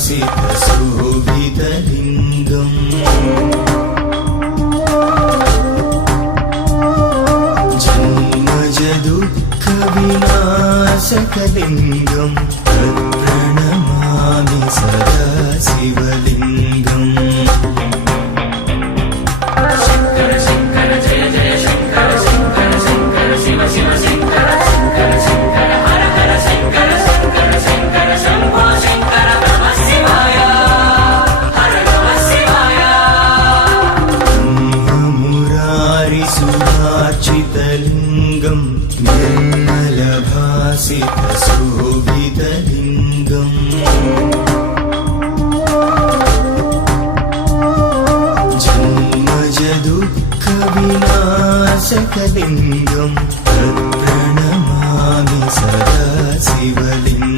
जन्मजदुःखविनाशकलिङ्गम् जन्मजदुःखविनाशकलिङ्गम् तत्प्रणमामि सदा शिवलिङ्गम् सुधार्चितलिङ्गम् निर्मलभासितशोभितलिङ्गम् जन्मजदुःखविनाशकलिङ्गम् तत्प्रणमामि सदा शिवलिङ्गम्